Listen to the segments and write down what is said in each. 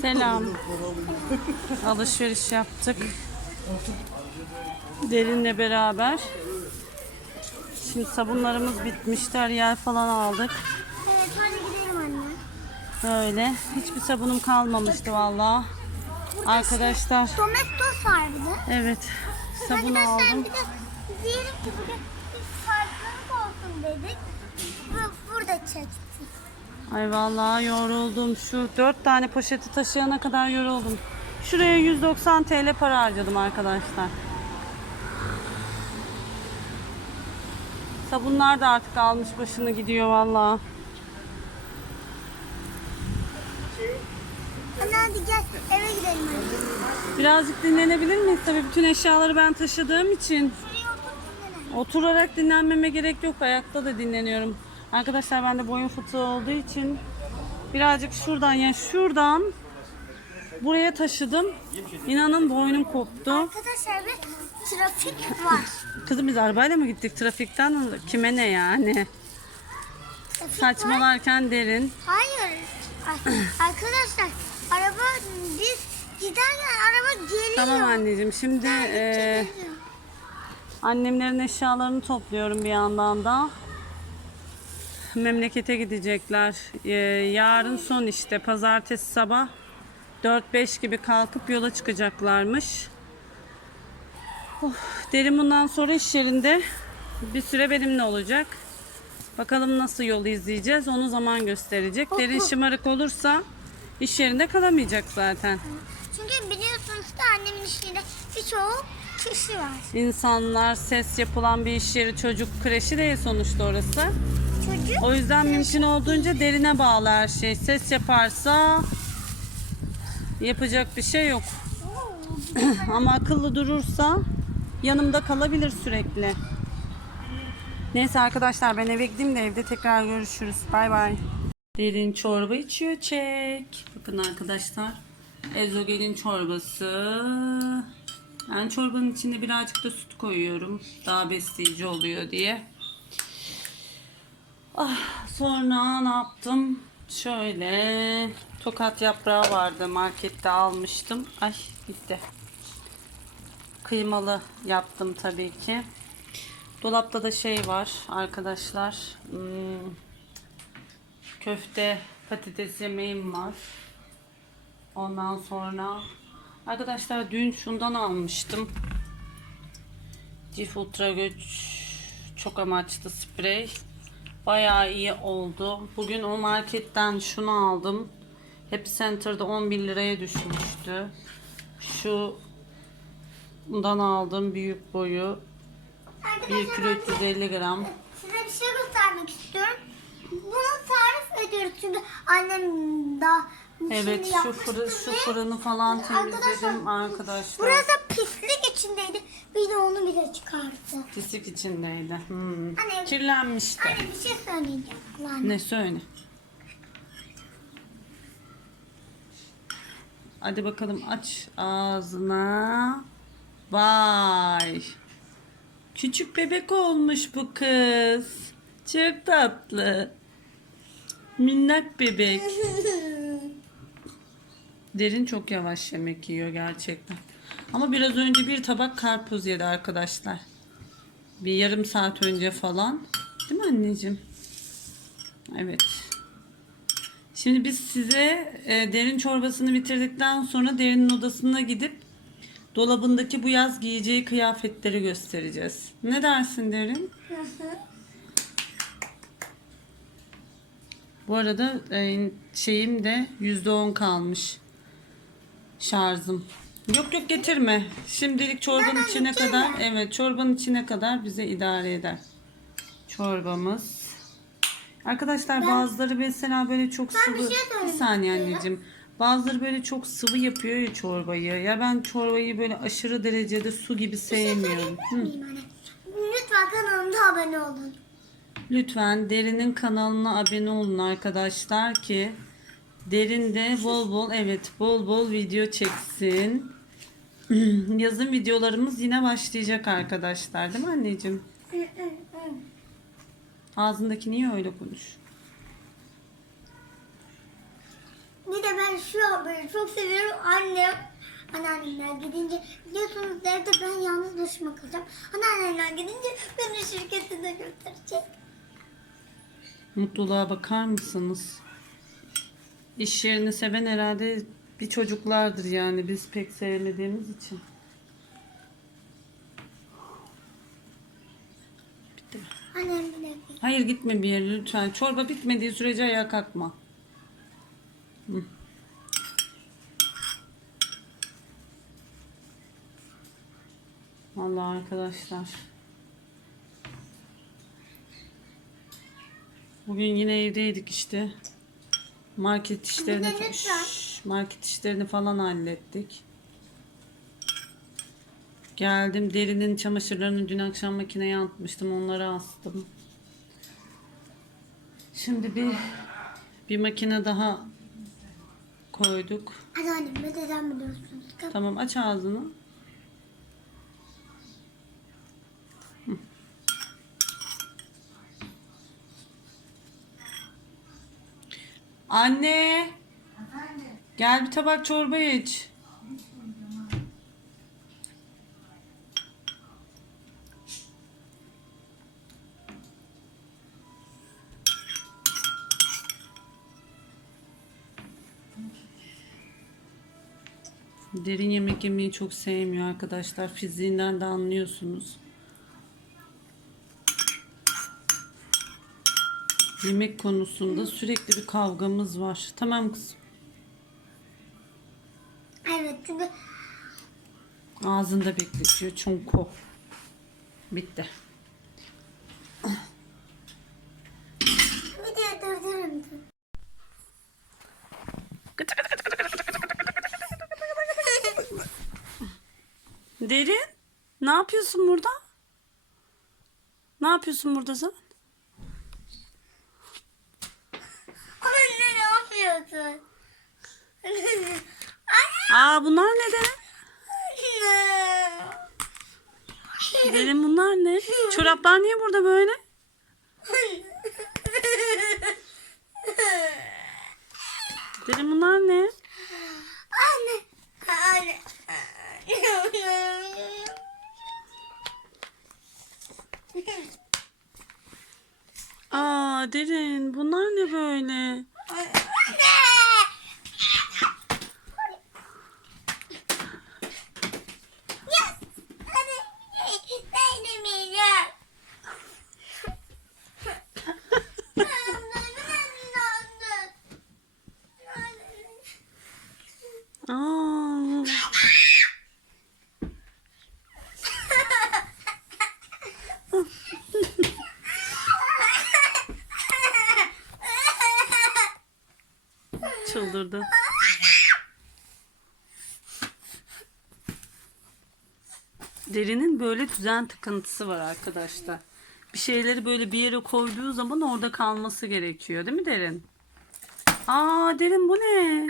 Selam. Alışveriş yaptık. Derinle beraber. Şimdi sabunlarımız bitmişti. Yer falan aldık. Evet hadi gidelim anne. Böyle. Hiçbir sabunum kalmamıştı valla. Arkadaşlar. Domestos var bir de. Evet. Sabun aldım. bir de diyelim ki bugün bir farklılık olsun dedik. Ay vallahi yoruldum. Şu dört tane poşeti taşıyana kadar yoruldum. Şuraya 190 TL para harcadım arkadaşlar. Sabunlar da artık almış başını gidiyor vallahi. Anne hadi gel eve gidelim. Birazcık dinlenebilir miyiz? Tabii bütün eşyaları ben taşıdığım için. Otur. Oturarak dinlenmeme gerek yok. Ayakta da dinleniyorum. Arkadaşlar bende boyun fıtığı olduğu için birazcık şuradan yani şuradan buraya taşıdım. İnanın boynum koptu. Arkadaşlar bir trafik var. Kızım biz arabayla mı gittik trafikten? Kime ne yani? Trafik var. Saçmalarken derin. Hayır. Ar- Arkadaşlar araba biz giderken araba geliyor. Tamam anneciğim. Şimdi e, annemlerin eşyalarını topluyorum bir yandan da. Memlekete gidecekler. E, yarın son işte pazartesi sabah 4-5 gibi kalkıp yola çıkacaklarmış. Oh, derin bundan sonra iş yerinde bir süre benimle olacak. Bakalım nasıl yolu izleyeceğiz onu zaman gösterecek. Derin şımarık olursa iş yerinde kalamayacak zaten. Çünkü biliyorsunuz ki annemin işinde birçoğu kişi var. İnsanlar ses yapılan bir iş yeri çocuk kreşi değil sonuçta orası. O yüzden mümkün olduğunca derine bağlı her şey. Ses yaparsa yapacak bir şey yok. Ama akıllı durursa yanımda kalabilir sürekli. Neyse arkadaşlar ben eve gideyim de evde tekrar görüşürüz. Bay bay. Derin çorba içiyor çek. Bakın arkadaşlar. Ezogelin çorbası. Yani çorbanın içinde birazcık da süt koyuyorum. Daha besleyici oluyor diye. Ah, sonra ne yaptım? Şöyle tokat yaprağı vardı markette almıştım. Ay gitti. Kıymalı yaptım tabii ki. Dolapta da şey var arkadaşlar. Hmm, köfte patates yemeğim var. Ondan sonra arkadaşlar dün şundan almıştım. Cif Ultra Güç çok amaçlı sprey. Bayağı iyi oldu. Bugün o marketten şunu aldım. Happy Center'da 11 liraya düşmüştü. Şu bundan aldım büyük boyu. 1 kilo 350 gram. Size bir şey göstermek istiyorum. Bunu tarif ediyoruz çünkü annem daha Evet şu fırın şu fırını falan temizledim arkadaşlar. Burada pislik içindeydi. Bir de onu bile çıkarttı. Pislik içindeydi. Hmm. Anne- Kirlenmişti. Anne bir şey söyleyeceğim. Lan. Ne söyle. Hadi bakalım aç ağzına. Vay. Küçük bebek olmuş bu kız. Çok tatlı. Minnak bebek. Derin çok yavaş yemek yiyor gerçekten. Ama biraz önce bir tabak karpuz yedi arkadaşlar. Bir yarım saat önce falan. Değil mi anneciğim? Evet. Şimdi biz size e, derin çorbasını bitirdikten sonra derinin odasına gidip dolabındaki bu yaz giyeceği kıyafetleri göstereceğiz. Ne dersin derin? Bu arada e, şeyim de %10 kalmış. Şarjım. Yok yok getirme. Şimdilik çorbanın içine kadar evet çorbanın içine kadar bize idare eder. Çorbamız. Arkadaşlar bazıları mesela böyle çok sıvı. şey bir saniye anneciğim. Bazıları böyle çok sıvı yapıyor ya çorbayı. Ya ben çorbayı böyle aşırı derecede su gibi sevmiyorum. Hı. Lütfen kanalımda abone olun. Lütfen Derin'in kanalına abone olun arkadaşlar ki Derin de bol bol evet bol bol video çeksin. Yazın videolarımız yine başlayacak arkadaşlar değil mi anneciğim? Ağzındaki niye öyle konuş? Bir de ben şu haberi çok seviyorum. Annem anneannemler gidince biliyorsunuz evde ben yalnız başıma kalacağım. Anneannemler gidince beni şirketine götürecek. Mutluluğa bakar mısınız? İş yerini seven herhalde bir çocuklardır yani biz pek sevmediğimiz için. Bitti mi? Annem bile Hayır gitme bir yere lütfen. Çorba bitmediği sürece ayağa kalkma. Hı. Vallahi arkadaşlar. Bugün yine evdeydik işte. Market işlerini. Şşş, market işlerini falan hallettik. Geldim derinin çamaşırlarını dün akşam makineye atmıştım. Onları astım. Şimdi bir bir makine daha koyduk. Anneannem ve dedem biliyorsunuz. Tamam aç ağzını. Anne. Gel bir tabak çorba iç. Derin yemek yemeyi çok sevmiyor arkadaşlar. Fiziğinden de anlıyorsunuz. Yemek konusunda sürekli bir kavgamız var. Tamam kızım. Evet çünkü Ağzında bekletiyor çünkü. Bitti. videoyu durdururum. Derin, ne yapıyorsun burada? Ne yapıyorsun burada sen? Anne ne yapıyorsun? Aa bunlar ne? Anne. Derin bunlar ne? Çoraplar niye burada böyle? Derin bunlar ne? Anne. Anne. Aa Derin bunlar ne böyle? Aa. Çıldırdı. Derinin böyle düzen tıkıntısı var arkadaşlar. Bir şeyleri böyle bir yere koyduğu zaman orada kalması gerekiyor değil mi Derin? Aa Derin bu ne?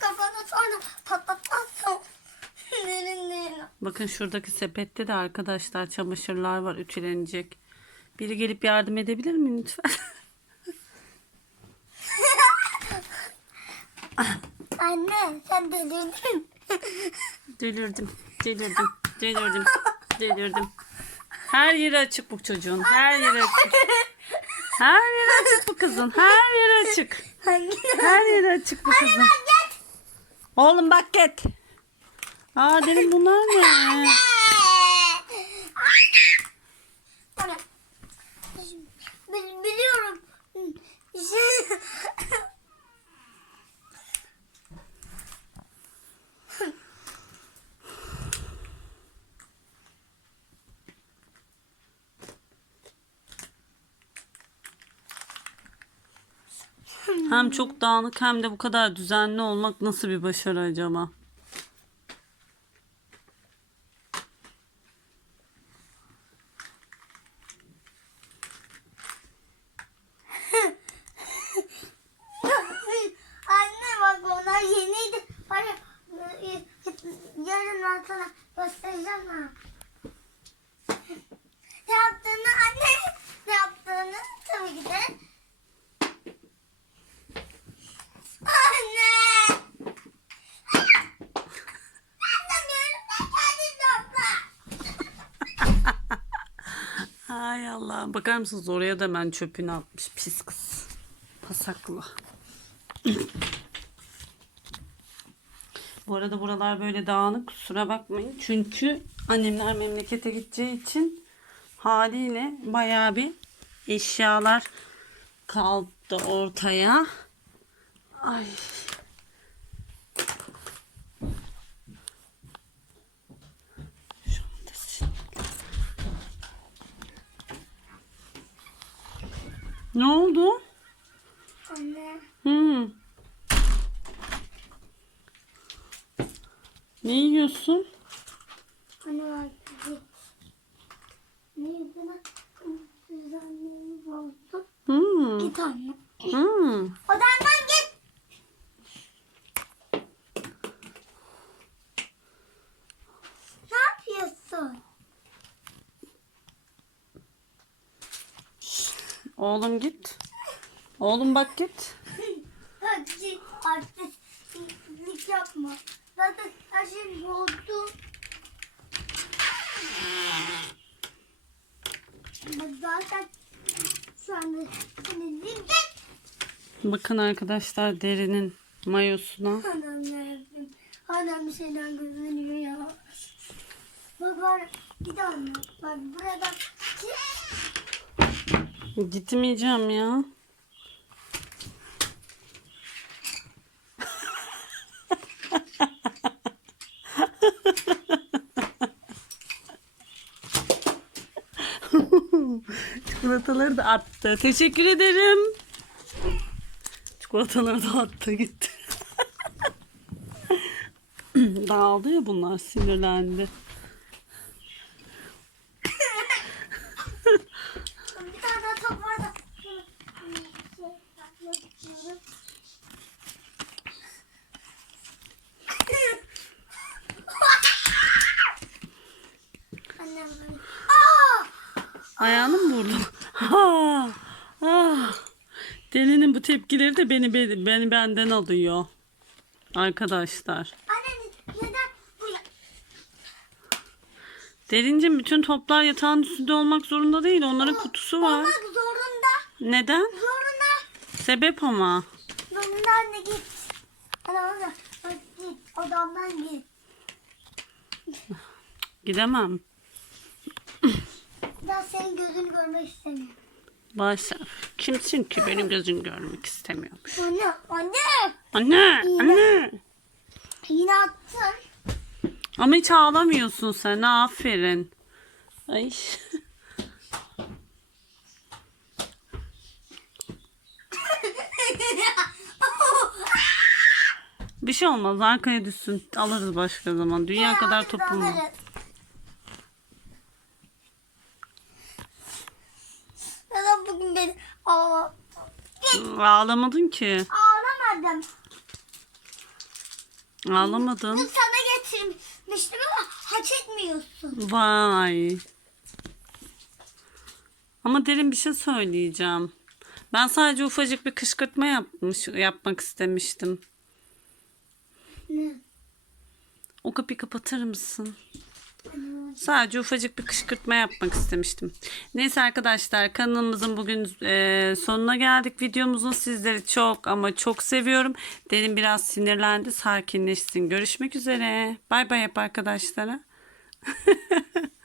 Kafana sonra patlatmazsam. Nerin. Bakın şuradaki sepette de arkadaşlar çamaşırlar var ütülenecek. Biri gelip yardım edebilir mi lütfen? Anne sen delirdin. delirdim, delirdim, delirdim, delirdim. Her yeri açık bu çocuğun. Her yeri açık. Her yeri açık bu kızın. Her yeri açık. Her yeri açık bu kızın. Oğlum bak git. Aa dedim bunlar ne? Biliyorum. Şey- Hem çok dağınık hem de bu kadar düzenli olmak nasıl bir başarı acaba? Anne bak onlar yeniydi. E, yarın ben sana göstereceğim ha. Ne yaptığını anne ne tabii ki de. Anne! Anlamıyorum ben kendim topla. Ay Allah. Bakar mısınız oraya da ben çöpünü atmış. Pis kız. Pasaklı. Bu arada buralar böyle dağınık. Kusura bakmayın. Çünkü annemler memlekete gideceği için haliyle bayağı bir eşyalar kaldı ortaya. Ay. Ne oldu? Anne. Hmm. Ne yiyorsun? Anne. Ne yüzüne düzenliğimi bozdun? Hmm. Git anne. Hmm. Odandan git. Ne yapıyorsun? Oğlum git. Oğlum bak git. Hadi artistlik yapma. Zaten her şey bozdu. Zaten şu anda. Bakın arkadaşlar derinin mayosuna. Bir şeyden gözünüyor ya. Bak var bir anne. Bak burada Gitmeyeceğim ya. Çikolataları da attı. Teşekkür ederim. Çikolataları da attı gitti. Dağıldı ya bunlar sinirlendi. bir tane daha top var da. şunu bir şey yapmak istiyorum. Annem! Ayağını mı vurdun? Ha, ah. Delinin bu tepkileri de beni beni, beni benden alıyor. Arkadaşlar. Anne neden Derincim bütün toplar yatağın üstünde olmak zorunda değil. Onların kutusu var. olmak zorunda? Neden? Zorunda. Sebep ama. Zorunda anne git. Anne bak git odamdan git. Gidemem. Senin gözünü görmek istemiyorum. Başar. Kimsin ki benim gözüm görmek istemiyormuş. Anne anne Anne, anne. yine attın. Ama hiç ağlamıyorsun sen. Aferin. Ay. Bir şey olmaz. Arkaya düşsün. Alırız başka zaman. Dünya kadar topum var. Alırız. Neden bugün beni ağlattın? Ağlamadın ki. Ağlamadım. Ağlamadın. Bunu sana getirmiştim ama hak etmiyorsun. Vay. Ama derin bir şey söyleyeceğim. Ben sadece ufacık bir kışkırtma yapmış, yapmak istemiştim. Ne? O kapıyı kapatır mısın? Sadece ufacık bir kışkırtma yapmak istemiştim. Neyse arkadaşlar kanalımızın bugün e, sonuna geldik. Videomuzun sizleri çok ama çok seviyorum. Derin biraz sinirlendi. Sakinleşsin. Görüşmek üzere. Bay bay yap arkadaşlara.